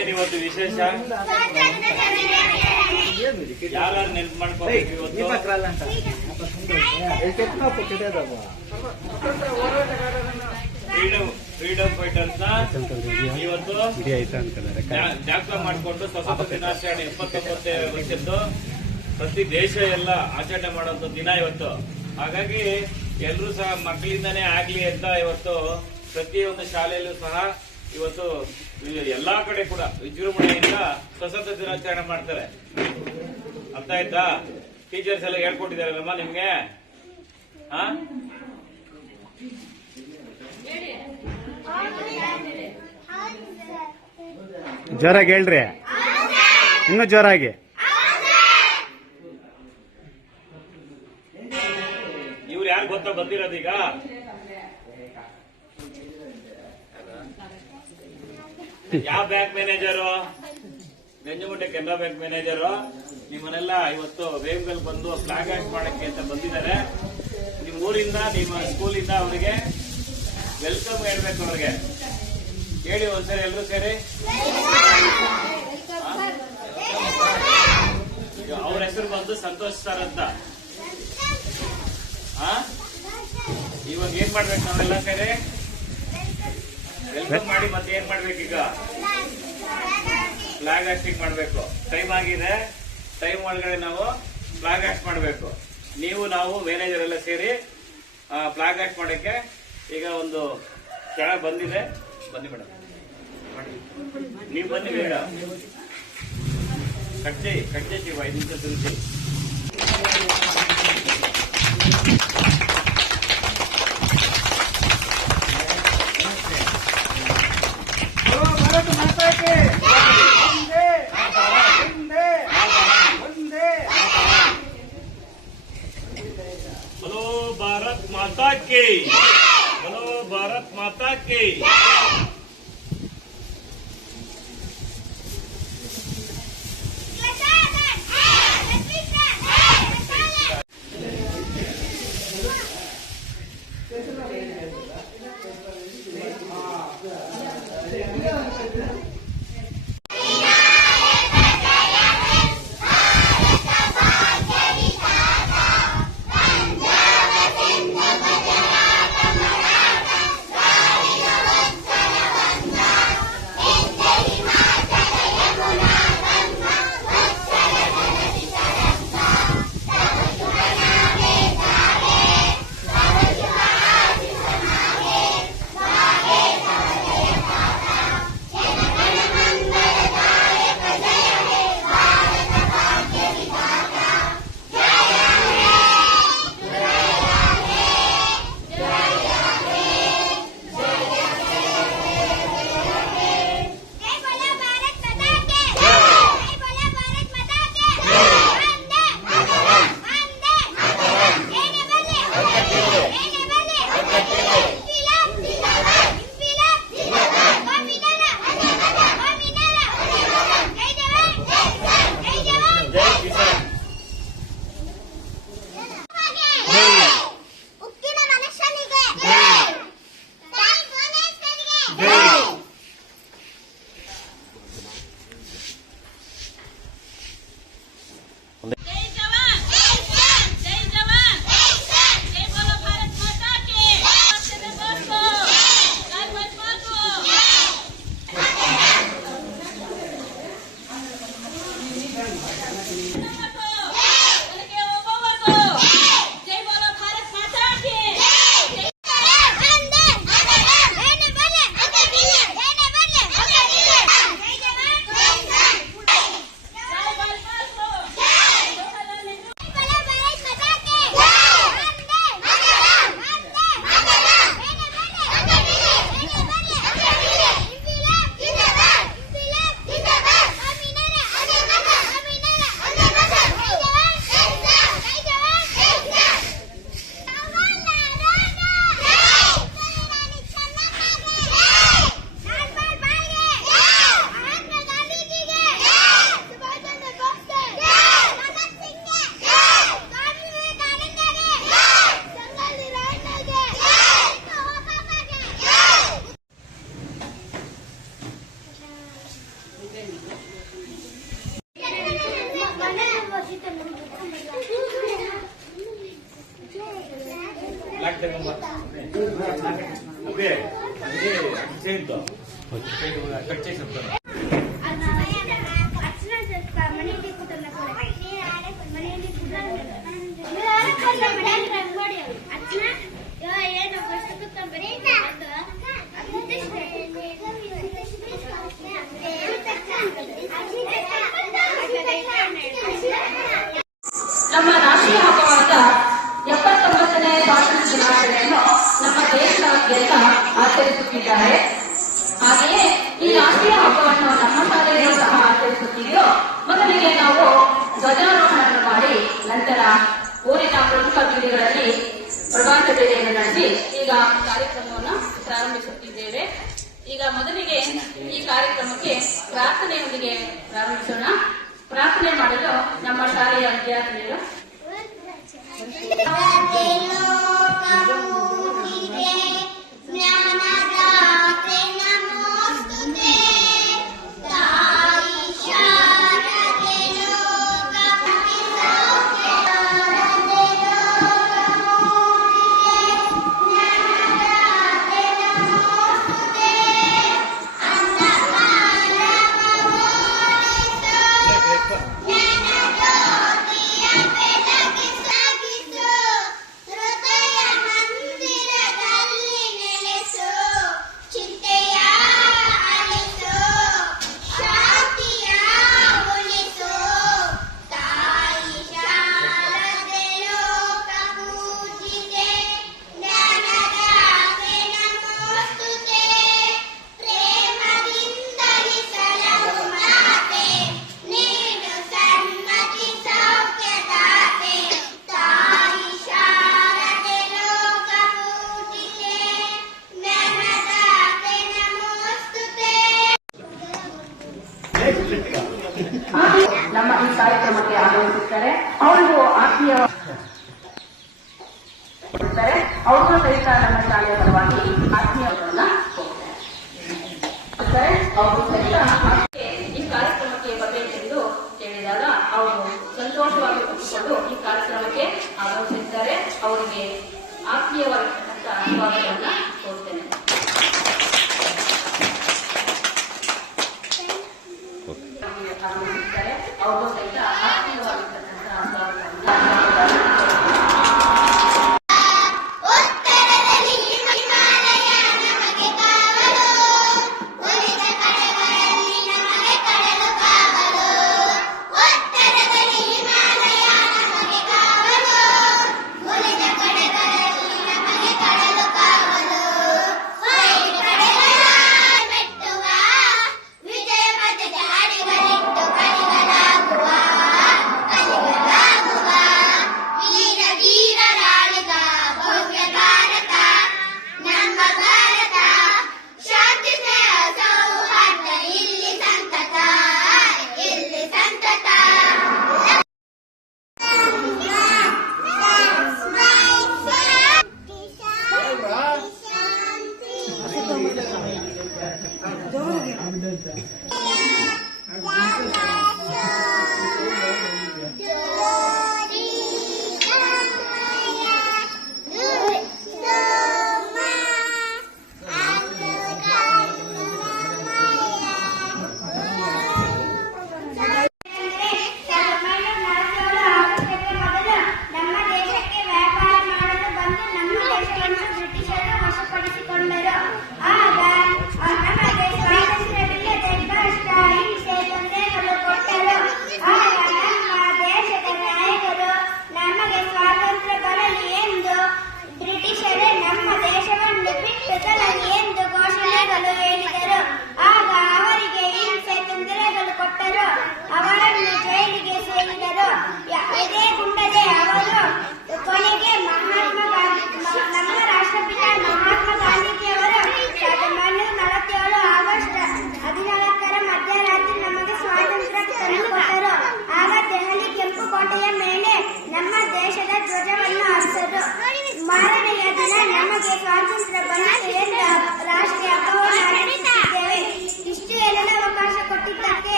ಏನಿವತ್ತು ವಿಶೇಷ? ಯಾರು ನೆನ್ಪು ಮಾಡ್ಕೋಬೇಕು ಇವತ್ತು? ಫ್ರೀಡಮ್ ಫೈಟರ್ಸ್ ನ ಇವತ್ತು ಜ್ಞಾಪಕ ಮಾಡಿಕೊಂಡು ಸ್ವತಂತ್ರ ದಿನಾಚರಣೆ 29ನೇ ವರ್ಷದ್ದು ಪ್ರತಿ ದೇಶ ಎಲ್ಲ ಆಚರಣೆ ಮಾಡುವಂತ ದಿನ ಇವತ್ತು. ಹಾಗಾಗಿ ಎಲ್ಲರೂ ಸಹ ಮಕ್ಕಳಿಂದಾನೇ ಆಗ್ಲಿ ಅಂತ ಇವತ್ತು ಪ್ರತಿಯೊಂದು ಶಾಲೆಯಲ್ಲೂ ಸಹ ಇವತ್ತು ಎಲ್ಲಾ ಕಡೆ ಕೂಡ ವಿಜೃಂಭಣೆಯಿಂದ ಸ್ವತಂತ್ರ ದಿನಾಚರಣೆ ಮಾಡ್ತಾರೆ. ಅರ್ಥ ಆಯ್ತಾ? ಟೀಚರ್ಸ್ ಎಲ್ಲ ಹೇಳ್ಕೊಟ್ಟಿದಾರಲ್ಲಮ್ಮ ನಿಮ್ಗೆ? ಜೋರಾಗಿ ಹೇಳ್ರಿ, ಇನ್ನೂ ಜೋರಾಗಿ. ಇವ್ರು ಯಾರು ಗೊತ್ತಾ ಬಂದಿರೋದೀಗ? ಯಾವ bank manager? Nanjangud Canara bank manager ನಿಮ್ಮನ್ನೆಲ್ಲ ಇವತ್ತು ವೇವ್ಗಲ್ ಬಂದು ಫ್ಲಾಗ್ ಹಾಸ್ಟ್ ಮಾಡಕ್ಕೆ ಅಂತ ಬಂದಿದ್ದಾರೆ. ನಿಮ್ಮ ಊರಿಂದ ನಿಮ್ಮ ಸ್ಕೂಲಿಂದ ಅವರಿಗೆ ವೆಲ್ಕಮ್ ಹೇಳ್ಬೇಕು. ಅವ್ರಿಗೆ ಹೇಳಿ ಒಂದ್ಸರಿ ಎಲ್ಲರೂ ಸೇರಿ. ಅವ್ರ ಹೆಸರು ಬಂದು ಸಂತೋಷ್ ಸರ್ ಅಂತ. ಇವಾಗ ಏನ್ ಮಾಡ್ಬೇಕು ನಾವೆಲ್ಲ ಸೇರಿ? ವೆಲ್ಕಮ್ ಮಾಡಿ ಮತ್ತೆ ಏನ್ ಮಾಡ್ಬೇಕೀಗ? ಫ್ಲಾಗ್ ಹಾಸ್ಟಿಂಗ್ ಮಾಡ್ಬೇಕು. ಟೈಮ್ ಆಗಿದೆ, ಟೈಮ್ ಒಳಗಡೆ ನಾವು ಫ್ಲಾಗ್ ಹಾಸ್ಟ್ ಮಾಡ್ಬೇಕು. ನೀವು ನಾವು ಮ್ಯಾನೇಜರ್ ಎಲ್ಲ ಸೇರಿ ಫ್ಲಾಗ್ ಹಾಸ್ಟ್ ಮಾಡಕ್ಕೆ ಈಗ ಒಂದು ಕೆಳ ಬಂದಿದೆ. ಬನ್ನಿ ಮೇಡಮ್, ನೀವು ಬನ್ನಿ ಬೇಡ. ಕಟ್ಟೆ ಶಿವ 5 ನಿಮಿಷ ತಿರುಗಿ. बोलो भारत माता की, बोलो भारत माता की। ಬ್ಯಾಗ್ ತಗೊಂಬ ಅದೇ చేయంతో కట్ చేసి చెప్తాను ನಮ್ಮ ರಾಷ್ಟ್ರೀಯ ಹಬ್ಬವಾದ 79ನೇ ಸ್ವಾತಂತ್ರ್ಯ ದಿನಾಚರಣೆಯನ್ನು ನಮ್ಮ ದೇಶದಾದ್ಯಂತ ಆಚರಿಸುತ್ತಿದ್ದಾರೆ. ಹಾಗೆಯೇ ಈ ರಾಷ್ಟ್ರೀಯ ಹಬ್ಬವನ್ನು ನಮ್ಮ ಶಾಲೆಯಲ್ಲೂ ಸಹ ಆಚರಿಸುತ್ತಿದ್ದು, ಮೊದಲಿಗೆ ನಾವು ಧ್ವಜಾರೋಹಣ ಮಾಡಿ ನಂತರ ಊರಿನ ಪ್ರಮುಖ ಬೀದಿಗಳಲ್ಲಿ ಪ್ರಭಾತ ಬೇರೆಯನ್ನು ನಡೆಸಿ ಈಗ ಕಾರ್ಯಕ್ರಮವನ್ನು ಪ್ರಾರಂಭಿಸುತ್ತಿದ್ದೇವೆ. ಈಗ ಮೊದಲಿಗೆ ಈ ಕಾರ್ಯಕ್ರಮಕ್ಕೆ ಪ್ರಾರ್ಥನೆಯೊಂದಿಗೆ ಪ್ರಾರಂಭಿಸೋಣ. ಪ್ರಾರ್ಥನೆ ಮಾಡಲು ನಮ್ಮ ಶಾಲೆಯ ವಿದ್ಯಾರ್ಥಿನಿಯರು ನಮ್ಮ ಈ ಕಾರ್ಯಕ್ರಮಕ್ಕೆ ಆಗಮಿಸುತ್ತಾರೆ. ಅವರಿಗೂ ಆತ್ಮೀಯ ಅವ್ರಿಗೂ ಸಹಿತ ನಮ್ಮ ಶಾಲೆಯ ಪರವಾಗಿ ಆತ್ಮೀಯಗಳನ್ನ ಹೋಗ್ತಾರೆ. ಅವರು ಸಹಿತ ಈ ಕಾರ್ಯಕ್ರಮಕ್ಕೆ ಬರಬೇಕೆಂದು ಕೇಳಿದಾಗ ಅವರು ಸಂತೋಷವಾಗಿ ಒಪ್ಪಿಕೊಂಡು ಈ ಕಾರ್ಯಕ್ರಮಕ್ಕೆ ಆಗಮಿಸಿದ್ದಾರೆ. ಅವರಿಗೆ ಆತ್ಮೀಯವಾಗಿರ್ತಕ್ಕಂಥ ಸ್ವಾಗತವನ್ನ ಕೋರ್ತೇನೆ. ಅವರು ಸಹಿತ ಆತ್ಮೀಯವಾಗಿರ್ತಕ್ಕಂಥ ಸ್ವಾಗತವನ್ನು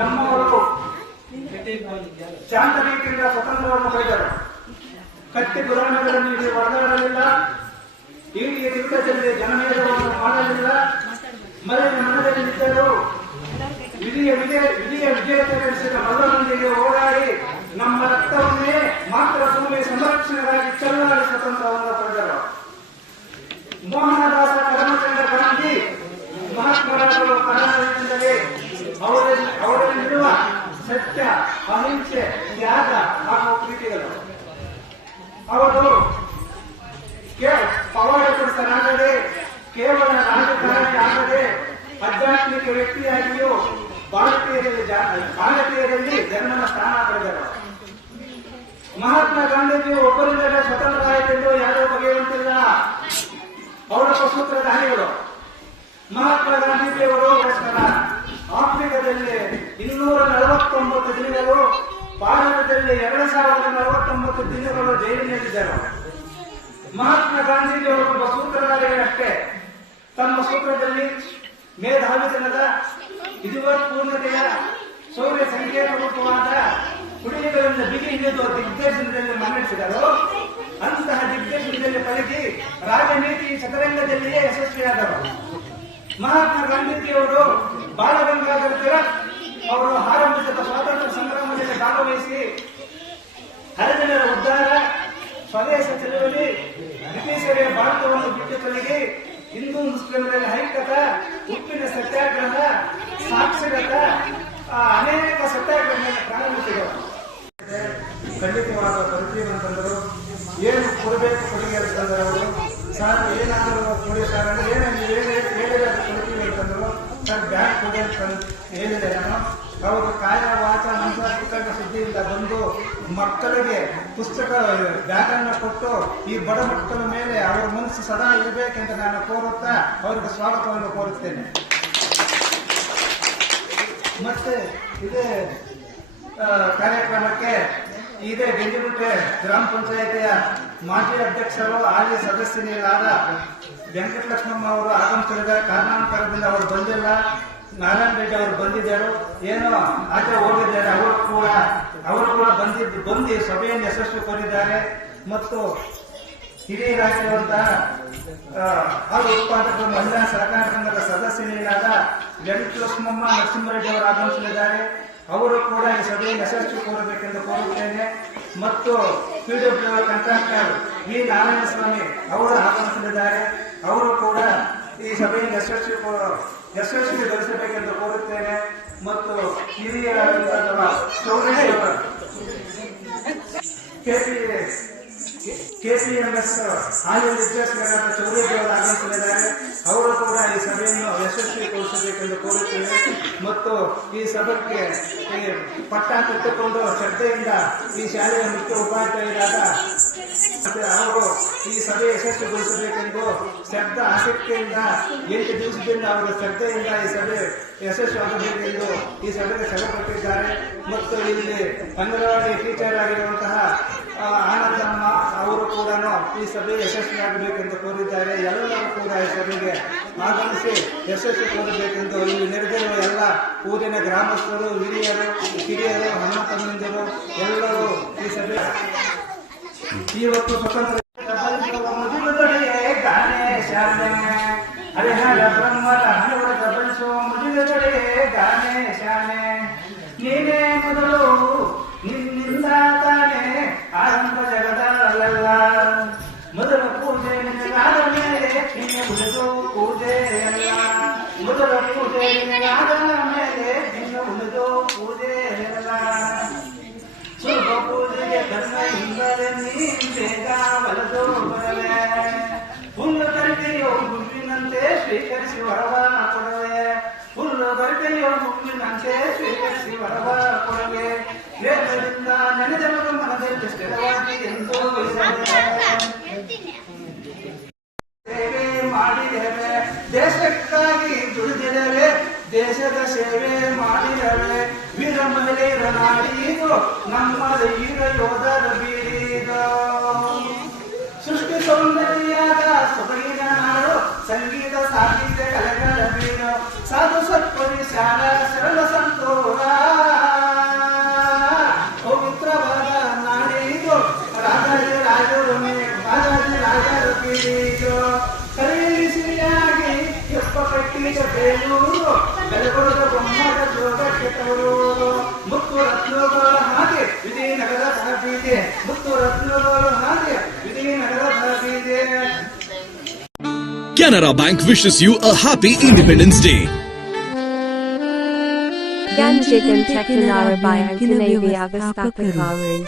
ನಮ್ಮವರು ಶಾಂತ ರೀತಿಯಿಂದ ಸ್ವತಂತ್ರವನ್ನು ಪಡೆದರು. ಕಟ್ಟಿ ಪುರಾಣಗಳನ್ನು ಇಲ್ಲಿ ಹೊರಗಾಡಲಿಲ್ಲ, ಈ ಯುದ್ಧದಲ್ಲಿ ಜನಮೇಧವನ್ನು ಮಾಡಲಿಲ್ಲ, ಮರಳಿನ ಮನದಲ್ಲಿದ್ದರು. ಇಡೀ ವಿಜಯತೆ ನಡೆಸಿದ ಮಲ್ಲರೊಂದಿಗೆ ಹೋರಾಡಿ ನಮ್ಮ ರಕ್ತವನ್ನೇ ಮಾತ್ರ ಭೂಮಿ ಸಂರಕ್ಷಣೆಗಾಗಿ ಚೆಲ್ಲಾಡಿ ಸ್ವತಂತ್ರವನ್ನು ಪಡೆದರು. ಮೋಹನದಾಸ ಕರಮಚಂದ್ರ ಗಾಂಧಿ ಮಹಾತ್ಮರಾದರು ಕನ್ನಡದಿಂದಲೇ ಅವರಲ್ಲಿರುವ ಸತ್ಯ, ಅಹಿಂಸೆ, ತ್ಯಾಗ ಹಾಗೂ ಪ್ರೀತಿಗಳು. ಅವರು ಪವಾಡಪುರುಷರಾಗದೆ, ಕೇವಲ ರಾಜಕಾರಣಿ ಆಗದೆ, ಆಧ್ಯಾತ್ಮಿಕ ವ್ಯಕ್ತಿಯಾಗಿಯೂ ಭಾರತೀಯರಲ್ಲಿ ಜನ್ಮನ ಸ್ಥಾನ ಪಡೆದರು. ಮಹಾತ್ಮ ಗಾಂಧೀಜಿ ಒಬ್ಬರಿಂದಲೇ ಸ್ವತಂತ್ರ ಆಯಿತೆಂದು ಯಾರೂ ಬಗೆಯುವಂತಿಲ್ಲ. ಅವರ ಸೂತ್ರಧಾರಿಗಳು ಮಹಾತ್ಮ ಗಾಂಧೀಜಿಯವರು ಆಫ್ರಿಕಾದಲ್ಲಿ 249 ದಿನಗಳು, ಭಾರತದಲ್ಲಿ 2049 ದಿನಗಳು ಜೈಲಿನಲ್ಲಿದ್ದರು. ಮಹಾತ್ಮ ಗಾಂಧೀಜಿಯವರು ಒಬ್ಬ ಸೂತ್ರಧಾರಿಗಳಷ್ಟೇ. ತಮ್ಮ ಸೂತ್ರದಲ್ಲಿ ಮೇಧಾವಿತನದ ಪೂರ್ಣತೆಯ ಶೌರ್ಯ ಸಂಕೇತರೂಪವಾದ ಕುಡಿಗಳಿಂದ ಬಿಗಿ ಹಿಡಿದು ದಿಗ್ದರ್ಶನದಲ್ಲಿ ಮನ್ನಡಿಸಿದರು. ಅಂತಹ ದಿಗ್ದರ್ಶನದಲ್ಲಿ ಪಳಗಿ ರಾಜನೀತಿ ಚತುರಂಗದಲ್ಲಿಯೇ ಯಶಸ್ವಿಯಾದರು. ಮಹಾತ್ಮ ಗಾಂಧೀಜಿಯವರು ಬಾಲಗಂಗಾಧರ ತಿಲಕ್ ಅವರು ಆರಂಭಿಸಿದ ಸ್ವಾತಂತ್ರ್ಯ ಸಂಗ್ರಾಮದಲ್ಲಿ ಭಾಗವಹಿಸಿ ಹರಿಜನರ ಉದ್ಧಾರ, ಸ್ವದೇಶ ಚಳವಳಿ, ಬ್ರಿಟಿಷರೇ ಭಾರತವನ್ನು ಬಿಟ್ಟು ತೊಲಗಿ ಹಿಂದೂ ಮುಸ್ಲಿಮರಲ್ಲಿ ಐಕ್ಯತ, ಉಪ್ಪಿನ ಸತ್ಯಾಗ್ರಹ, ಸಾಕ್ಷರತ, ಅನೇಕ ಸತ್ಯಾಗ್ರಹಗಳನ್ನು ಪ್ರಾರಂಭಿಸಿದರು. ಖಂಡಿತವಾದ ಪರಿಚಯ ಅಂತಂದರು. ಏನು ಕೊಡಬೇಕು ಕೊಡುಗೆ ಅಂತಂದ್ರೆ ಅವರು ಸರ್ ಏನಾದರೂ ಕೊಡಿ ಸರ್ ಅಂದ್ರೆ ಹೇಳಿದ್ರೆ ಕೊಡ್ತೀವಿ ಅಂತಂದ್ರು. ಸರ್ ಬ್ಯಾಂಕ್ ಕೊಡಿ ಅಂತ ಹೇಳಿದೆ ನಾನು. ಅವರು ಕಾಯ ವಾಚ ಮನಸ ಪುಸ್ತಕ ಸುದ್ದಿಯಿಂದ ಬಂದು ಮಕ್ಕಳಿಗೆ ಪುಸ್ತಕ ಬ್ಯಾಗನ್ನು ಕೊಟ್ಟು ಈ ಬಡ ಮಕ್ಕಳ ಮೇಲೆ ಅವರ ಮನಸ್ಸು ಸದಾ ಇರಬೇಕೆಂತ ನಾನು ಕೋರುತ್ತಾ ಅವರಿಗೆ ಸ್ವಾಗತವನ್ನು ಕೋರುತ್ತೇನೆ. ಮತ್ತೆ ಇದೇ ಕಾರ್ಯಕ್ರಮಕ್ಕೆ ಇದೇ ಗೆಂಜಿಗುಂಟೆ ಗ್ರಾಮ ಪಂಚಾಯಿತಿಯ ಮಾಜಿ ಅಧ್ಯಕ್ಷರು, ಹಾಲಿ ಸದಸ್ಯರಾದ ವೆಂಕಟಲಕ್ಷ್ಮಮ್ಮ ಅವರು ಆಗಮಿಸಿದ ಕಾರಣಾಂತರದಿಂದ ಅವರು ಬಂದಿಲ್ಲ. ನಾರಾಯಣ ರೆಡ್ಡಿ ಅವರು ಬಂದಿದ್ದರು, ಏನೋ ಆಚೆ ಹೋಗಿದ್ದಾರೆ. ಅವರು ಕೂಡ ಬಂದು ಸಭೆಯನ್ನು ಯಶಸ್ವಿ ಕೋರಿದ್ದಾರೆ. ಮತ್ತು ಹಿರಿಯರಾಗಿರುವಂತಹ ಹಾಲು ಉತ್ಪಾದಕರು ಮಹಿಳಾ ಸಹಕಾರ ಸಂಘದ ಸದಸ್ಯರಾದ ವೆಂಕಟಲಕ್ಷ್ಮಮ್ಮ ನರಸಿಂಹರೆಡ್ಡಿ ಅವರು ಆಗಮಿಸಲಿದ್ದಾರೆ. ಅವರು ಕೂಡ ಈ ಸಭೆಯನ್ನು ಯಶಸ್ವಿ ಕೋರಬೇಕೆಂದು ಕೋರುತ್ತೇನೆ. ಮತ್ತು PWO ಕಾಂಟ್ರಾಕ್ಟರ್ ವಿ ನಾರಾಯಣಸ್ವಾಮಿ ಅವರು ಆಗಮಿಸಲಿದ್ದಾರೆ. ಅವರು ಕೂಡ ಈ ಸಭೆಯನ್ನು ಯಶಸ್ವಿಗೊಳಿಸಬೇಕೆಂದು ಕೋರುತ್ತೇನೆ. ಮತ್ತು ಹಿರಿಯರಾದಂತಹ KPMS ಹಾಲಿ ನಿರ್ದೇಶಕರಾದ ಚೌರೇಜಿ ಅವರು ಆಗಮಿಸಲಿದ್ದಾರೆ. ಅವರು ಕೂಡ ಈ ಸಭೆಯನ್ನು ಯಶಸ್ವಿಗೊಳಿಸಬೇಕೆಂದು ಕೋರುತ್ತೇವೆ. ಮತ್ತು ಈ ಸಭೆಗೆ ಪಟ್ಟ ಕಟ್ಟಿಕೊಂಡು ಶ್ರದ್ಧೆಯಿಂದ ಈ ಶಾಲೆಯ ಮುಖ್ಯ ಉಪಾಧ್ಯಾಯರಾದ ಅವರು ಈ ಸಭೆ ಯಶಸ್ವಿಗೊಳಿಸಬೇಕೆಂದು ಶ್ರದ್ಧಾ ಆಸಕ್ತಿಯಿಂದ 8 ದಿವಸದಿಂದ ಅವರ ಶ್ರದ್ಧೆಯಿಂದ ಈ ಸಭೆ ಯಶಸ್ವಿಯಾಗಬೇಕೆಂದು ಈ ಸಭೆಗೆ ಸಭೆಪಟ್ಟಿದ್ದಾರೆ. ಮತ್ತು ಇಲ್ಲಿ ಅಂಗನವಾಡಿ ಟೀಚರ್ ಆಗಿರುವಂತಹ ಆನಂದಮ್ಮ ಅವರು ಕೂಡ ಈ ಸಭೆ ಯಶಸ್ವಿಯಾಗಬೇಕೆಂದು ಕೋರಿದ್ದಾರೆ. ಎಲ್ಲರೂ ಕೂಡ ಈ ಸಭೆಗೆ ಆಗಮಿಸಿ ಯಶಸ್ವಿ ಕೋರಬೇಕೆಂದು ಇಲ್ಲಿ ನೆರೆದಿರುವ ಎಲ್ಲ ಊರಿನ ಗ್ರಾಮಸ್ಥರು, ಹಿರಿಯರು, ಅಣ್ಣ ತಮ್ಮಂದಿರು ಎಲ್ಲರೂ ಈ ಸಭೆ ಇವತ್ತು ಸ್ವತಂತ್ರ ಹರಿಹರ ಬ್ರಹ್ಮರ ಹಣವರ ಬಳಸುವ ಮುಗಿಲುಗಡೆ ಗಾನೆ ಶಾನೆ ನೀನೇ ಮೊದಲು ನಿನ್ನಿಂದ ತಾನೇ ಆರಂಭ ಜಗದಲ್ಲ. ಮೊದಲ ಪೂಜೆ ನಿನಗಾದ ಮೇಲೆ ನಿನ್ನೆ ಉಳಿದು ಪೂಜೆ ಅಲ್ಲ. ಮೊದಲ ಪೂಜೆ ನಿನಗಾದ ಮೇಲೆ ನಿನ್ನ ಉಳಿದು ಪೂಜೆ ಅಲ್ಲ. ಸ್ವಲ್ಪ ಪೂಜೆಗೆ ತನ್ನ ಹಿಂದರೆ ನೀ ಬೇಗ ಬಲದು ಬರಲೆ. ಹುಲ್ಲು ಕರಿಕೆಯೋ ಗುಂಪಿನಂತೆ ಸ್ವೀಕರಿಸಿ ವರವ ಕೊಡವೆ. ಹುಲ್ಲು ಕರಿಕೆಯೋ ಗುಂಪಿನಂತೆ ಸ್ವೀಕರಿಸಿ ವರವ ಕೊಡವೆ. ವೇದದಿಂದ ನೆನೆದವರು ಮನದಲ್ಲಿ ಸ್ಥಿರವಾಗಿ ಎಂದು ಸೇವೆ ಮಾಡಿದ್ದೇವೆ. ದೇಶಕ್ಕಾಗಿ ದುಡಿದಿದ್ದೇವೆ, ದೇಶದ ಸೇವೆ ಮಾಡಿದ್ದೇವೆ. ವೀರ ಮಹಿಳೆಯರ ನಾಡಿದು ನಮ್ಮದ ವೀರ ಯೋಧರ ಬೀರಿದು. ಸೃಷ್ಟಿ ಸೌಂದರ್ಯದ ಸೊಬಗಿನ ನಾಡು, ಸಂಗೀತ ಸಾಹಿತ್ಯ ಕಲೆಗಳ ಬೀಡು. ಸಾಧು ಸತ್ಪರಿ ಶಾಲ ಸರಳ ಈಗ ಬೇಲೂರು ಬೆಳಗೊಳದ ಬೊಮ್ಮದ ಜೋಗಕ್ಕೆ ತವರು ಮುತ್ತು ರತ್ನಗಳ ಹಾಗೆ ವಿಜಯನಗರ ಬೀದೆ ಮುತ್ತು ರತ್ನಗಳ ಹಾಗೆ Vijayanagara ಬೀದೆ. Canara Bank wishes you a happy Independence Day. Ganjigan Tekinara Bayan Kinavi Agastapakari.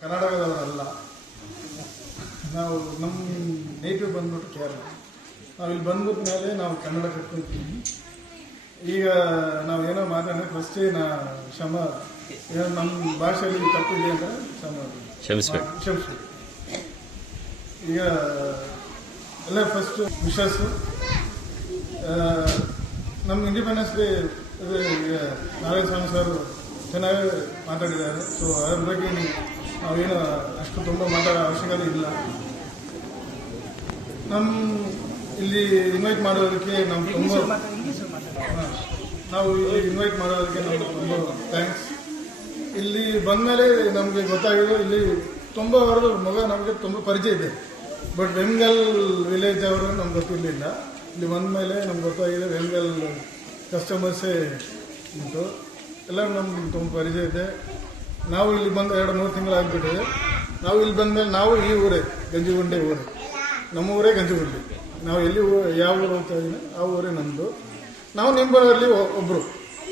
ಕರ್ನಾಟಕದವರಲ್ಲ, ನಾವು ನಮ್ಮ ನೇಟಿವ್ ಬಂದ್ಬಿಟ್ಟು ಕೇರಳ. ನಾವು ಇಲ್ಲಿ ಬಂದ್ಬಿಟ್ಟ ಮೇಲೆ ನಾವು ಕನ್ನಡ ಕಟ್ಕೊಳ್ತೀವಿ. ಈಗ ನಾವೇನೋ ಮಾತಾಡಿದ್ರೆ ಫಸ್ಟೇ ಕ್ಷಮ, ಏನೋ ನಮ್ಮ ಭಾಷೆಯಲ್ಲಿ ತಪ್ಪಿದೆ ಅಂದರೆ ಕ್ಷಮಿಸ್ಬೇಕು. ಈಗ ಎಲ್ಲ ಫಸ್ಟ್ ವಿಶಸ್ಸು ನಮ್ಮ ಇಂಡಿಪೆಂಡೆನ್ಸ್ ಡೇ ನಾರಾಯಣ ಸ್ವಾಮಿ ಸರ್ ಚೆನ್ನಾಗಿ ಮಾತಾಡಿದ್ದಾರೆ. ಸೊ ಅದ್ರ ಬಗ್ಗೆ ನಾವೇನು ಅಷ್ಟು ತುಂಬ ಮಾತಾಡೋ ಅವಶ್ಯಕತೆ ಇಲ್ಲ. ನಮ್ಮ ಇಲ್ಲಿ ಇನ್ವೈಟ್ ಮಾಡೋದಕ್ಕೆ ನಮ್ಗೆ ತುಂಬ ನಾವು ಇಲ್ಲಿ ಇನ್ವೈಟ್ ಮಾಡೋದಕ್ಕೆ ನಮ್ಗೆ ತುಂಬ ಥ್ಯಾಂಕ್ಸ್. ಇಲ್ಲಿ ಬಂದಮೇಲೆ ನಮಗೆ ಗೊತ್ತಾಗಿದೆ, ಇಲ್ಲಿ ತುಂಬ ಅವರದು ಮಗ ನಮಗೆ ತುಂಬ ಪರಿಚಯ ಇದೆ. ಬಟ್ ವೆಂಗಲ್ ವಿಲೇಜ್ ಅವರು ನಮ್ಗೆ ಗೊತ್ತಿರಲಿಲ್ಲ. ಇಲ್ಲಿ ಬಂದಮೇಲೆ ನಮ್ಗೆ ಗೊತ್ತಾಗಿದೆ ವೆಂಗಲ್ ಕಸ್ಟಮರ್ಸೇ ಉಂಟು, ಎಲ್ಲರೂ ನಮ್ಗೆ ತುಂಬ ಪರಿಚಯ ಇದೆ. ನಾವು ಇಲ್ಲಿ ಬಂದು 2-3 ತಿಂಗಳಾಗ್ಬಿಟ್ಟಿದೆ. ನಾವು ಇಲ್ಲಿ ಬಂದಮೇಲೆ ನಾವು ಈ ಊರೇ ಗಂಜಿಗುಂಡೆ ಊರೇ, ನಮ್ಮ ಊರೇ ಗಂಜಿಗುಂಡೆ. ನಾವು ಎಲ್ಲಿ ಯಾವ ಊರು ಹೋಗ್ತಾ ಇದ್ದೀವಿ ಆ ಊರೇ ನಮ್ಮದು. ನಾವು ನಿಮ್ಮಲ್ಲಿ ಒಬ್ಬರು,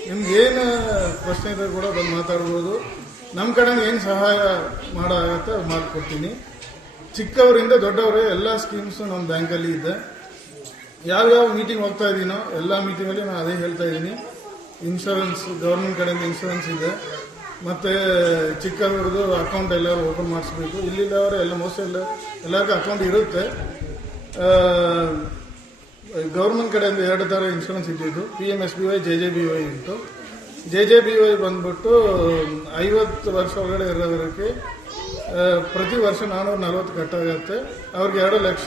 ನಿಮ್ಗೇನು ಪ್ರಶ್ನೆ ಇದ್ರೂ ಕೂಡ ಬಂದು ಮಾತಾಡ್ಬೋದು. ನಮ್ಮ ಕಡೆ ಏನು ಸಹಾಯ ಮಾಡೋಗತ್ತೆ ಮಾಡಿಕೊಡ್ತೀನಿ. ಚಿಕ್ಕವರಿಂದ ದೊಡ್ಡವರೇ ಎಲ್ಲ ಸ್ಕೀಮ್ಸು ನಮ್ಮ ಬ್ಯಾಂಕಲ್ಲಿ ಇದೆ. ಯಾವ್ಯಾವ ಮೀಟಿಂಗ್ ಹೋಗ್ತಾ ಇದ್ದೀನೋ ಎಲ್ಲ ಮೀಟಿಂಗಲ್ಲಿ ನಾನು ಅದೇ ಹೇಳ್ತಾ ಇದ್ದೀನಿ. ಇನ್ಶೂರೆನ್ಸ್ ಗೌರ್ಮೆಂಟ್ ಕಡೆಯಿಂದ ಇನ್ಶೂರೆನ್ಸ್ ಇದೆ, ಮತ್ತು ಚಿಕ್ಕವ್ರದ್ದು ಅಕೌಂಟ್ ಎಲ್ಲರೂ ಓಪನ್ ಮಾಡಿಸ್ಬೇಕು. ಇಲ್ಲಿದ್ದವರು ಎಲ್ಲ ಮೋಸ್ಟ್ಲಿ ಎಲ್ಲರಿಗೂ ಅಕೌಂಟ್ ಇರುತ್ತೆ. ಗೌರ್ಮೆಂಟ್ ಕಡೆಯಿಂದ 2 ಥರ ಇನ್ಶೂರೆನ್ಸ್ ಇದ್ದಿದ್ದು, PMSBY, JJBY ಉಂಟು. JJBY ಬಂದ್ಬಿಟ್ಟು 50 ವರ್ಷ ಒಳಗಡೆ ಇರೋದಕ್ಕೆ ಪ್ರತಿ ವರ್ಷ 440 ಕಟ್ಟಾಗತ್ತೆ. ಅವ್ರಿಗೆ 2 ಲಕ್ಷ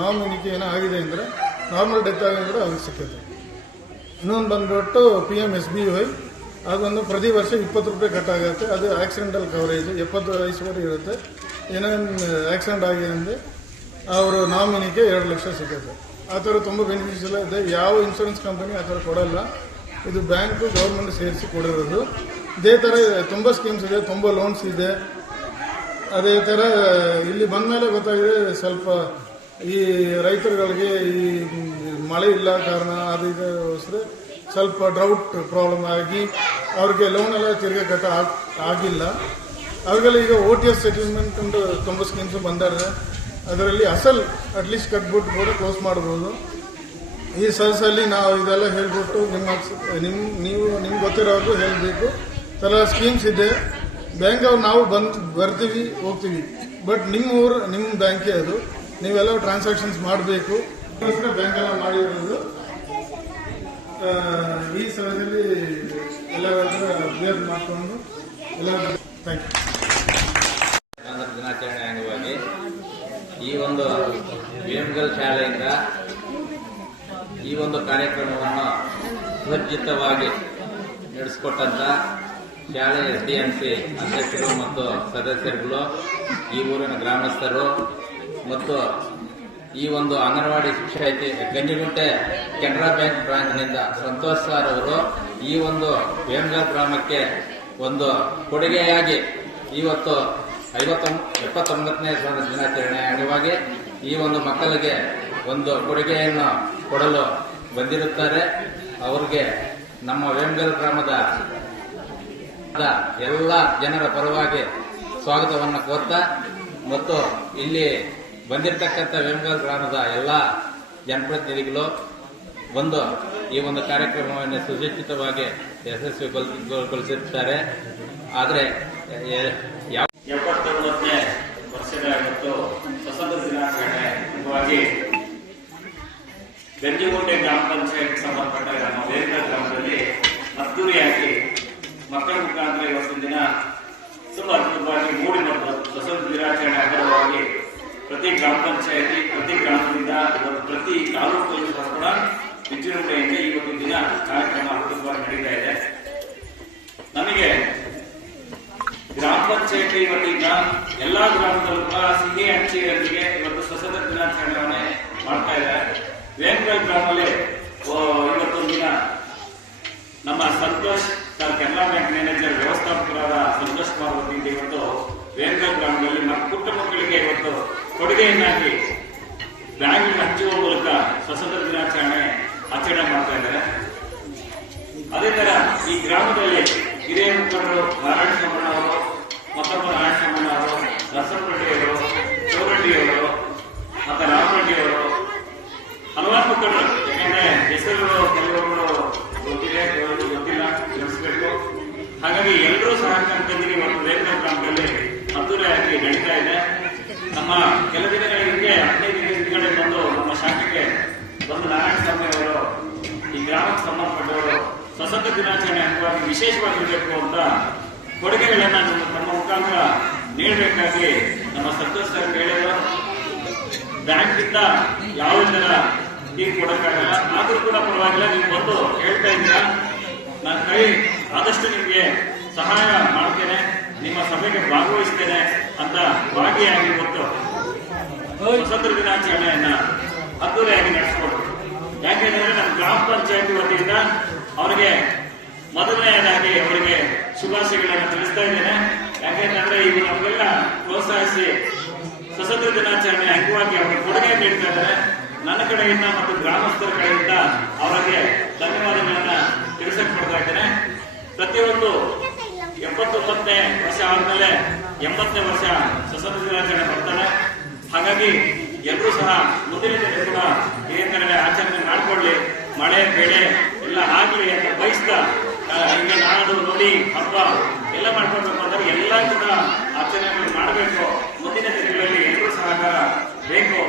ನಾಮಿನಿಗೆ ಏನೋ ಆಗಿದೆ ಅಂದರೆ, ನಾರ್ಮಲ್ ಡೆತ್ ಆಗಿದ್ರೆ ಅವ್ರಿಗೆ ಸಿಕ್ಕುತ್ತೆ. ಇನ್ನೊಂದು ಬಂದ್ಬಿಟ್ಟು PMSBY, ಅದೊಂದು ಪ್ರತಿ ವರ್ಷ 20 ರೂಪಾಯಿ ಕಟ್ಟಾಗತ್ತೆ. ಅದು ಆಕ್ಸಿಡೆಂಟಲ್ ಕವರೇಜ್ 70 ವಯಸ್ಸುವರೆಗೆ ಇರುತ್ತೆ. ಏನೇನು ಆಕ್ಸಿಡೆಂಟ್ ಆಗಿದೆ ಅಂದರೆ ಅವರು ನಾಮಿನಿಗೆ 2 ಲಕ್ಷ ಸಿಗುತ್ತೆ. ಆ ಥರ ತುಂಬ ಬೆನಿಫಿಷಿಯಲ್ ಇದೆ. ಯಾವ ಇನ್ಶೂರೆನ್ಸ್ ಕಂಪನಿ ಆ ಥರ ಕೊಡಲ್ಲ. ಇದು ಬ್ಯಾಂಕು ಗೌರ್ಮೆಂಟ್ ಸೇರಿಸಿ ಕೊಡಿರೋದು. ಇದೇ ಥರ ತುಂಬ ಸ್ಕೀಮ್ಸ್ ಇದೆ, ತುಂಬ ಲೋನ್ಸ್ ಇದೆ. ಅದೇ ಥರ ಇಲ್ಲಿ ಬಂದ ಮೇಲೆ ಗೊತ್ತಾಗಿದೆ, ಸ್ವಲ್ಪ ಈ ರೈತರುಗಳಿಗೆ ಈ ಮಳೆ ಇಲ್ಲ ಕಾರಣ ಅದಕ್ಕೋಸ್ಕರ ಸ್ವಲ್ಪ ಡ್ರೌಟ್ ಪ್ರಾಬ್ಲಮ್ ಆಗಿ ಅವ್ರಿಗೆ ಲೋನ್ ಎಲ್ಲ ತಿರ್ಗಿ ಕಟ್ಟ ಆಗಿಲ್ಲ. ಅವ್ರಿಗೆಲ್ಲ ಈಗ OTS ಸೆಟಲ್ಮೆಂಟ್ ಅಂತ ತುಂಬ ಸ್ಕೀಮ್ಸ್ ಬಂದಾರೆ. ಅದರಲ್ಲಿ ಅಸಲ್ ಅಟ್ಲೀಸ್ಟ್ ಕಟ್ಬಿಟ್ಟು ಕೂಡ ಕ್ಲೋಸ್ ಮಾಡ್ಬೋದು. ಈ ಸದಸ್ಸಲ್ಲಿ ನಾವು ಇದೆಲ್ಲ ಹೇಳ್ಬಿಟ್ಟು ನಿಮ್ಗೆ ಗೊತ್ತಿರೋದು ಹೇಳಬೇಕು. ಥರ ಸ್ಕೀಮ್ಸ್ ಇದೆ. ಬ್ಯಾಂಕ್ ಅವ್ರು ನಾವು ಬರ್ತೀವಿ ಹೋಗ್ತೀವಿ, ಬಟ್ ನಿಮ್ಮ ಊರು ನಿಮ್ಮ ಬ್ಯಾಂಕೇ ಅದು. ನೀವೆಲ್ಲ ಟ್ರಾನ್ಸಾಕ್ಷನ್ಸ್ ಮಾಡಬೇಕು. ಬ್ಯಾಂಕೆಲ್ಲ ಮಾಡಿರೋದು ಈ ಸಭೆಯಲ್ಲಿ ಎಲ್ಲರ ಅಭ್ಯಾಸ ಮಾಡಿಕೊಂಡು ಎಲ್ಲ ಥ್ಯಾಂಕ್ ಯು. ದಿನಾಚರಣೆ ಅಂಗವಾಗಿ ಈ ಒಂದು ವೇಮಗಲ್ ಶಾಲೆಯಿಂದ ಈ ಒಂದು ಕಾರ್ಯಕ್ರಮವನ್ನು ಸುಸಜ್ಜಿತವಾಗಿ ನಡೆಸಿಕೊಟ್ಟಂತ ಶಾಲೆ SDMC ಅಧ್ಯಕ್ಷರು ಮತ್ತು ಸದಸ್ಯರುಗಳು, ಈ ಊರಿನ ಗ್ರಾಮಸ್ಥರು ಮತ್ತು ಈ ಒಂದು ಅಂಗನವಾಡಿ ಶಿಕ್ಷಕಿ ಗಂಜಿಗುಂಟೆ ಕೆನರಾ ಬ್ಯಾಂಕ್ ಬ್ರಾಂಚ್ನಿಂದ ಸಂತೋಷ್ ಸರ್ ಅವರು ಈ ಒಂದು ವೇಮಗಲ್ ಗ್ರಾಮಕ್ಕೆ ಒಂದು ಕೊಡುಗೆಯಾಗಿ ಇವತ್ತು 79ನೇ ಸ್ವಾತಂತ್ರ್ಯ ದಿನಾಚರಣೆ ಅಂಗವಾಗಿ ಈ ಒಂದು ಮಕ್ಕಳಿಗೆ ಒಂದು ಕೊಡುಗೆಯನ್ನು ಕೊಡಲು ಬಂದಿರುತ್ತಾರೆ. ಅವರಿಗೆ ನಮ್ಮ ವೇಮಗಲ್ ಗ್ರಾಮದ ಎಲ್ಲ ಜನರ ಪರವಾಗಿ ಸ್ವಾಗತವನ್ನು ಕೋರ್ತಾ ಮತ್ತು ಇಲ್ಲಿ ಬಂದಿರತಕ್ಕಂಥ ವೇಮಗಲ್ ಗ್ರಾಮದ ಎಲ್ಲ ಜನಪ್ರತಿನಿಧಿಗಳು ಬಂದು ಈ ಒಂದು ಕಾರ್ಯಕ್ರಮವನ್ನು ಸುಸಜ್ಜಿತವಾಗಿ ಯಶಸ್ವಿಗೊಳಿಸಿರುತ್ತಾರೆ. ಆದರೆ 79ನೇ ವರ್ಷದ ಇವತ್ತು ಸ್ವತಂತ್ರ ದಿನಾಚರಣೆ ಅಂಗವಾಗಿ ಗಂಜಿಗುಂಟೆ ಗ್ರಾಮ ಪಂಚಾಯತ್ ಸಂಬಂಧಪಟ್ಟ ನಮ್ಮ ವೇಮಗಲ್ ಗ್ರಾಮದಲ್ಲಿ ಅದ್ದೂರಿಯಾಗಿ ಮಕ್ಕಳ ಮುಖಾಂತರ ಇವತ್ತಿನ ದಿನ ತುಂಬಾ ಅದ್ಭುತವಾಗಿ ಮೂಡಿ ಬಂತು. ಸ್ವತಂತ್ರ ದಿನಾಚರಣೆ ಅಂಗವಾಗಿ ಪ್ರತಿ ಗ್ರಾಮ ಪಂಚಾಯತಿ ಪ್ರತಿ ಗ್ರಾಮದಿಂದ ಪ್ರತಿ ತಾಲೂಕು ಕೂಡ ವಿಜೃಂಭಣೆಯಿಂದ ಇವತ್ತಿನ ದಿನ ಕಾರ್ಯಕ್ರಮ ಅದ್ಭುತವಾಗಿ ನಡೀತಾ ಇದೆ. ನಮಗೆ ಗ್ರಾಮ ಪಂಚಾಯತಿ ವತಿಯಿಂದ ಎಲ್ಲಾ ಗ್ರಾಮದಲ್ಲೂ ಕೂಡ ಸಿಹಿ ಹಂಚಿಕೆಯೊಂದಿಗೆ ಇವತ್ತು ಸ್ವತಂತ್ರ ದಿನಾಚರಣೆ ಮಾಡ್ತಾ ಇದ್ದಾರೆ. ವೇಮಗಲ್ ಗ್ರಾಮದಲ್ಲಿ ಇವತ್ತೊಂದು ದಿನ ನಮ್ಮ Santosh sir Canara bank manager ವ್ಯವಸ್ಥಾಪಕರಾದ ಸಂತೋಷ್ ಕುಮಾರ್ ವತಿಯಿಂದ ಇವತ್ತು ವೇಮಗಲ್ ಗ್ರಾಮದಲ್ಲಿ ಪುಟ್ಟ ಮಕ್ಕಳಿಗೆ ಇವತ್ತು ಕೊಡುಗೆಯನ್ನಾಗಿ ಬ್ಯಾಗ್ ಹಂಚುವ ಮೂಲಕ ಸ್ವತಂತ್ರ ದಿನಾಚರಣೆ ಆಚರಣೆ ಮಾಡ್ತಾ ಇದ್ದಾರೆ. ಅದೇ ತರ ಈ ಗ್ರಾಮದಲ್ಲಿ ಹಿರಿಯ ಮುಖಂಡರು ನಾರಾಯಣ ಸೋಮಣ್ಣ ಅವರು, ಮತ್ತೊಬ್ಬ ನಾರಾಯಣ ಸೋಮಣ್ಣ ಅವರು, ನರಸಪ್ಪರೆಡ್ಡಿಯವರು, ಚೌರೆಡ್ಡಿಯವರು ಮತ್ತೆ ರಾಮರೆಡ್ಡಿಯವರು ಹಲವಾರು ಮುಖಂಡರು, ಯಾಕಂದ್ರೆ ಹೆಸರುಗಳು ಕೆಲವೊಬ್ಬರು ಗೊತ್ತಿದೆ, ಕೆಲವರು ಗೊತ್ತಿಲ್ಲ, ತಿಳಿಸಬೇಕು. ಹಾಗಾಗಿ ಎಲ್ಲರೂ ಸಹಕಾರದೊಂದಿಗೆ ಒಂದು ವೇಮಗಲ್ ಗ್ರಾಮದಲ್ಲಿ ಅದ್ದೂರಿಯಾಗಿ ನಡೀತಾ ಇದೆ. ನಮ್ಮ ಕೆಲ ದಿನಗಳ ಹಿಂದೆ 15 ದಿನದ ಹಿಂದ್ಗಡೆ ಬಂದು ನಮ್ಮ ಶಾಖೆಗೆ ಬಂದು ನಾರಾಯಣ ಸ್ವಾಮಿ ಅವರು ಈ ಗ್ರಾಮಕ್ಕೆ ಸಂಬಂಧಪಟ್ಟವರು ಸ್ವತಂತ್ರ ದಿನಾಚರಣೆ ಅಂಗವಾಗಿ ವಿಶೇಷವಾಗಿರಬೇಕು ಅಂತ ಕೊಡುಗೆಗಳನ್ನ ನಮ್ಮ ಮುಖಾಂತರ ನೀಡಬೇಕಾಗಿ ನಮ್ಮ ಸಂತೋಷ್ ಸರ್ ಹೇಳಿದರು. ಬ್ಯಾಂಕ್ ಇಂದ ಯಾವುದೇ ತರ ನೀವು ಕೊಡಕ್ಕಾಗಲ್ಲ, ಆದ್ರೂ ಕೂಡ ಪರವಾಗಿಲ್ಲ, ನೀವು ಬಂದು ಹೇಳ್ತಾ ಇದ್ದೀರಾ, ನನ್ನ ಕೈ ಆದಷ್ಟು ನಿಮಗೆ ಸಹಾಯ ಮಾಡ್ತೇನೆ, ನಿಮ್ಮ ಸಭೆಗೆ ಭಾಗವಹಿಸ್ತೇನೆ ಅಂತ ಭಾಗಿಯಾಗಿ ಇವತ್ತು ಸ್ವತಂತ್ರ ದಿನಾಚರಣೆಯನ್ನ ಅದ್ದೂರಿಯಾಗಿ ನಡೆಸಿಕೊಟ್ರು. ಯಾಕೆಂದ್ರೆ ನಮ್ಮ ಗ್ರಾಮ ಪಂಚಾಯತಿ ವತಿಯಿಂದ ಅವರಿಗೆ ಮೊದಲನೆಯದಾಗಿ ಅವರಿಗೆ ಶುಭಾಶಯಗಳನ್ನು ತಿಳಿಸ್ತಾ ಇದ್ದೇನೆ. ಯಾಕೆಂದ್ರೆ ಈಗ ನಮಗೆಲ್ಲ ಪ್ರೋತ್ಸಾಹಿಸಿ ಸ್ವತಂತ್ರ ದಿನಾಚರಣೆ ಅಂಗವಾಗಿ ಅವರಿಗೆ ಕೊಡುಗೆ ನೀಡ್ತಾ ಇದ್ದಾರೆ. ನನ್ನ ಕಡೆಯಿಂದ ಮತ್ತು ಗ್ರಾಮಸ್ಥರ ಕಡೆಯಿಂದ ಅವರಿಗೆ ಧನ್ಯವಾದಗಳನ್ನ ತಿಳಿಸಕ್ ಕೊಡ್ತಾ ಇದ್ದೇನೆ. ಪ್ರತಿಯೊಂದು 79ನೇ ವರ್ಷ ಆದ್ಮೇಲೆ 80ನೇ ವರ್ಷ ಸ್ವತಂತ್ರ ದಿನಾಚರಣೆ ಬರ್ತಾರೆ. ಹಾಗಾಗಿ ಎಲ್ಲರೂ ಸಹ ಮುಂದಿನ ದಿನ ಕೂಡ ಇದೇ ತರ ಆಚರಣೆ ಮಾಡಿಕೊಳ್ಳಿ, ಮಳೆ ಬೆಳೆ ಎಲ್ಲ ಆಗ್ಲಿ ಅಂತ ಬಯಸ್ತಾ ಈಗ ನಾಡು ನೋಡಿ ಹಬ್ಬ ಎಲ್ಲ ಮಾಡ್ಕೊಳ್ಬೇಕು ಅಂದ್ರೆ ಎಲ್ಲ ಕೂಡ ಆಚರಣೆಗಳು ಮಾಡಬೇಕು. ಮುಂದಿನ ದಿನಗಳಲ್ಲಿ ಎಲ್ಲರೂ ಸಹಕಾರ ಬೇಕು.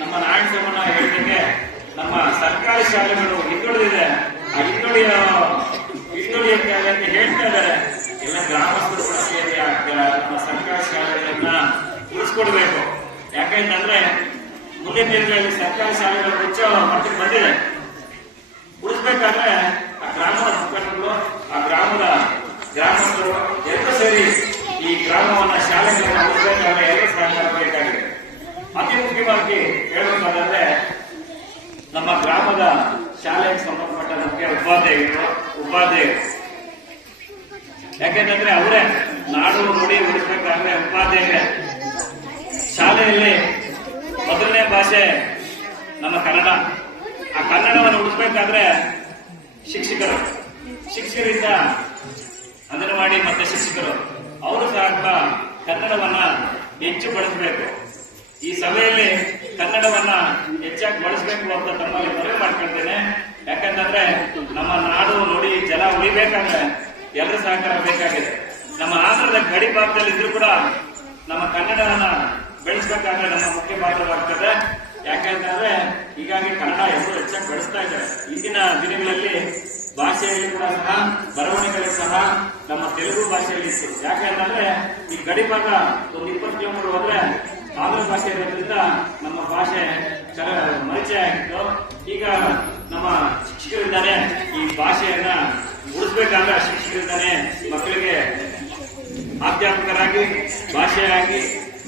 ನಮ್ಮ ನಾರಾಯಣ ಸೋಮಣ್ಣ ಹೇಳಿದಂಗೆ ನಮ್ಮ ಸರ್ಕಾರಿ ಶಾಲೆಗಳು ಹಿಂದುಳಿದಿದೆ, ಆ ಹಿಂದುಳಿಯುತ್ತೆ ಅಂತ ಹೇಳ್ತಾ ಇದ್ದಾರೆ. ಎಲ್ಲ ಗ್ರಾಮಸ್ಥರು ಕೂಡ ಸೇರಿ ನಮ್ಮ ಸರ್ಕಾರಿ ಶಾಲೆಗಳನ್ನ ಉಳಿಸ್ಕೊಡ್ಬೇಕು. ಯಾಕೆಂತಂದ್ರೆ ಮುಂದಿನ ದಿನಗಳಲ್ಲಿ ಸರ್ಕಾರಿ ಶಾಲೆಗಳು ಹೆಚ್ಚು ಮಟ್ಟಿಗೆ ಬಂದಿದೆ. ಉಳಿಸ್ಬೇಕಾದ್ರೆ ಆ ಗ್ರಾಮದ ಮುಖಂಡರು, ಆ ಗ್ರಾಮಸ್ಥರು ಎಲ್ಲರೂ ಸೇರಿ ಈ ಗ್ರಾಮವನ್ನ ಶಾಲೆಗಳನ್ನ ಉಳಿಸಬೇಕಾದ್ರೆ ಎಲ್ಲರೂ ಸಹಕಾರ ಬೇಕಾಗಿದೆ. ಅತಿ ಮುಖ್ಯವಾಗಿ ಹೇಳಬೇಕಾದ್ರೆ ನಮ್ಮ ಗ್ರಾಮದ ಶಾಲೆಗೆ ಸಂಬಂಧಪಟ್ಟ ಮುಖ್ಯ ಉಪಾಧ್ಯಾಯರು, ಯಾಕೆಂತಂದ್ರೆ ಅವರೇ ನಾಡು ನುಡಿ ಉಳಿಸಬೇಕಾದ್ರೆ ಉಪಾಧ್ಯಾಯರೇ. ಶಾಲೆಯಲ್ಲಿ ಮೊದಲನೇ ಭಾಷೆ ನಮ್ಮ ಕನ್ನಡ. ಆ ಕನ್ನಡವನ್ನು ಉಳಿಸಬೇಕಾದ್ರೆ ಶಿಕ್ಷಕರಿಂದ ಅಂಗನವಾಡಿ ಮತ್ತೆ ಶಿಕ್ಷಕರು ಅವರು ಸಹ ಕನ್ನಡವನ್ನ ಹೆಚ್ಚು ಬಳಸಬೇಕು. ಈ ಸಭೆಯಲ್ಲಿ ಕನ್ನಡವನ್ನ ಹೆಚ್ಚಾಗಿ ಬಳಸಬೇಕು ಅಂತ ತಮ್ಮಲ್ಲಿ ಮನವಿ ಮಾಡ್ಕೊಳ್ತೇನೆ. ಯಾಕಂತಂದ್ರೆ ನಮ್ಮ ನಾಡು ನುಡಿ ಜಲ ಉಳಿಬೇಕಾದ್ರೆ ಎಲ್ಲರ ಸಹಕಾರ ಬೇಕಾಗಿದೆ. ನಮ್ಮ ಆಂಧ್ರದ ಗಡಿ ಭಾಗದಲ್ಲಿ ಇದ್ರೂ ಕೂಡ ನಮ್ಮ ಕನ್ನಡವನ್ನ ಬೆಳೆಸಬೇಕಾದ್ರೆ ನಮ್ಮ ಮುಖ್ಯ ಪಾತ್ರವಾಗ್ತದೆ. ಯಾಕೆಂತಂದ್ರೆ ಹೀಗಾಗಿ ಕನ್ನಡ ಎಲ್ಲರೂ ಹೆಚ್ಚಾಗಿ ಬೆಳೆಸ್ತಾ ಇದ್ದಾರೆ. ಇಂದಿನ ದಿನಗಳಲ್ಲಿ ಭಾಷೆಯಲ್ಲಿ ಕೂಡ ಸಹ ಬರವಣಿಗೆಯಲ್ಲಿ ಸಹ ನಮ್ಮ ತೆಲುಗು ಭಾಷೆಯಲ್ಲಿ ಇತ್ತು. ಯಾಕೆಂತಂದ್ರೆ ಈ ಗಡಿ ಭಾಗ ಒಂದು 20 ಕಿಲೋಮೀಟರ್ ಹೋದ್ರೆ ಆಂಧ್ರ ಭಾಷೆ ಇರೋದ್ರಿಂದ ನಮ್ಮ ಭಾಷೆ ಪರಿಚಯ ಆಗಿತ್ತು. ಈಗ ನಮ್ಮ ಶಿಕ್ಷಕರಿಂದಾನೇ ಈ ಭಾಷೆಯನ್ನ ಉಳಿಸ್ಬೇಕಾದ್ರೆ ಶಿಕ್ಷಕರಿಂದಾನೇ ಮಕ್ಕಳಿಗೆ ಅಧ್ಯಾಪಕರಾಗಿ ಭಾಷೆಯಾಗಿ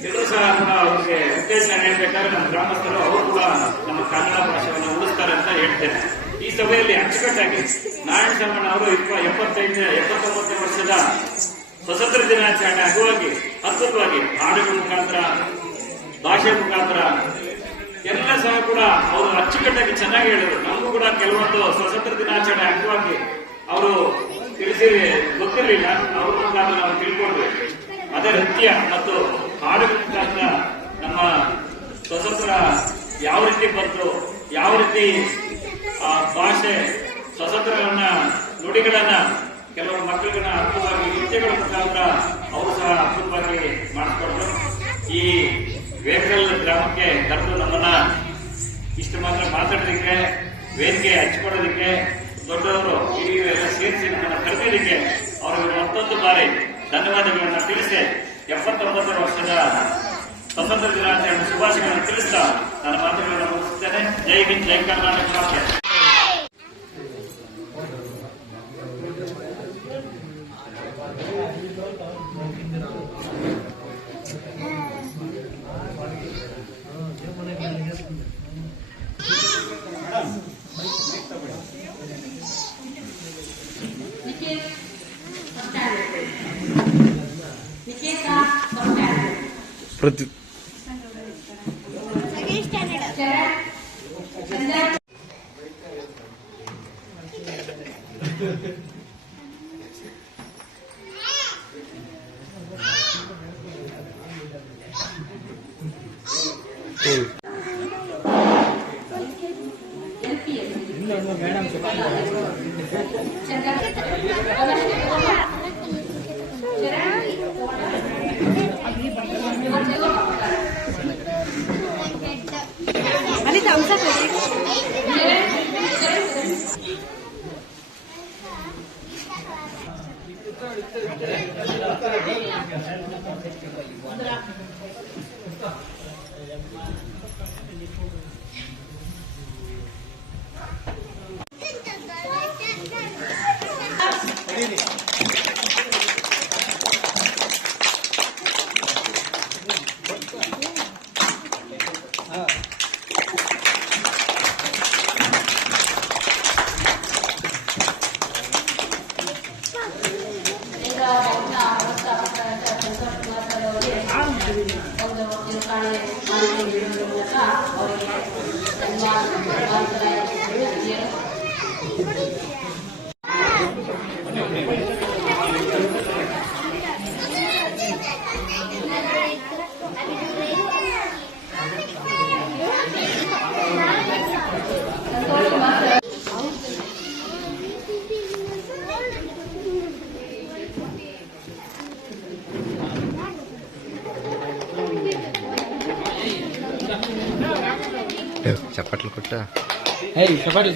ಎಲ್ಲರೂ ಸಹ ಅವ್ರಿಗೆ ಉತ್ತೇಜನ ನೀಡಬೇಕಾದ್ರೆ ನಮ್ಮ ಗ್ರಾಮಸ್ಥರು ಅವರು ಕೂಡ ನಮ್ಮ ಕನ್ನಡ ಭಾಷೆಯನ್ನು ಉಳಿಸ್ತಾರೆ ಅಂತ ಹೇಳ್ತೇನೆ. ಈ ಸಭೆಯಲ್ಲಿ ಅಚ್ಚುಕಟ್ಟಾಗಿ ನಾರಾಯಣ ಶರ್ಮಣ್ಣ ಅವರು 79ನೇ ವರ್ಷದ ಸ್ವತಂತ್ರ ದಿನಾಚರಣೆ ಅಂಗವಾಗಿ ಅದ್ಭುತವಾಗಿ ಹಾಡುಗಳ ಮುಖಾಂತರ, ಭಾಷೆ ಮುಖಾಂತರ ಎಲ್ಲ ಸಹ ಕೂಡ ಅವರು ಅಚ್ಚುಕಟ್ಟಾಗಿ ಚೆನ್ನಾಗಿ ಹೇಳಿದ್ರು. ನಮಗೂ ಕೂಡ ಕೆಲವೊಂದು ಸ್ವತಂತ್ರ ದಿನಾಚರಣೆ ಅಂಗವಾಗಿ ಅವರು ತಿಳಿಸಿ ಗೊತ್ತಿರಲಿಲ್ಲ, ಅವ್ರ ಮುಖಾಂತರ ನಾವು ತಿಳ್ಕೊಂಡ್ವಿ. ಅದೇ ನೃತ್ಯ ಮತ್ತು ಹಾಡುಗಳ ಮುಖಾಂತರ ನಮ್ಮ ಸ್ವತಂತ್ರ ಯಾವ ರೀತಿ ಬಂತು, ಯಾವ ರೀತಿ ಆ ಭಾಷೆ ಸ್ವತಂತ್ರಗಳನ್ನ ನುಡಿಗಳನ್ನ ಕೆಲವರು ಮಕ್ಕಳಿಗನ್ನ ಅದ್ಭುತವಾಗಿ ನೃತ್ಯಗಳ ಮುಖಾಂತರ ಅವರು ಸಹ ಅದ್ಭುತವಾಗಿ ಮಾಡಿಸ್ಕೊಂಡ್ರು. ಈ ವೇಕಲ್ ಗ್ರಾಮಕ್ಕೆ ಕರೆದು ನಮ್ಮನ್ನ ಇಷ್ಟು ಮಾತ್ರ ಮಾತಾಡೋದಕ್ಕೆ, ವೇದಿಕೆ ಹಂಚಿಕೊಳ್ಳೋದಕ್ಕೆ, ದೊಡ್ಡವರು ಹಿರಿಯರೆಲ್ಲ ಸೇರಿಸಿ ನಮ್ಮನ್ನ ಕರೆದಿದ್ದಕ್ಕೆ ಅವರಿಗೆ ಮತ್ತೊಂದು ಬಾರಿ ಧನ್ಯವಾದಗಳನ್ನ ತಿಳಿಸಿ 79 ವರ್ಷದ ಸ್ವತಂತ್ರ ದಿನಾಚರಣೆ ಶುಭಾಶಯಗಳನ್ನು ತಿಳಿಸ್ತಾ ನನ್ನ ಮಾತುಗಳನ್ನು ಮುಗಿಸುತ್ತೇನೆ. ಜೈ ಹಿಂದ್, ಜೈ ಕರ್ನಾಟಕ ಮಾತೆ. ಪ್ರತಿ చప్పట్లు కొట్టా చపాటి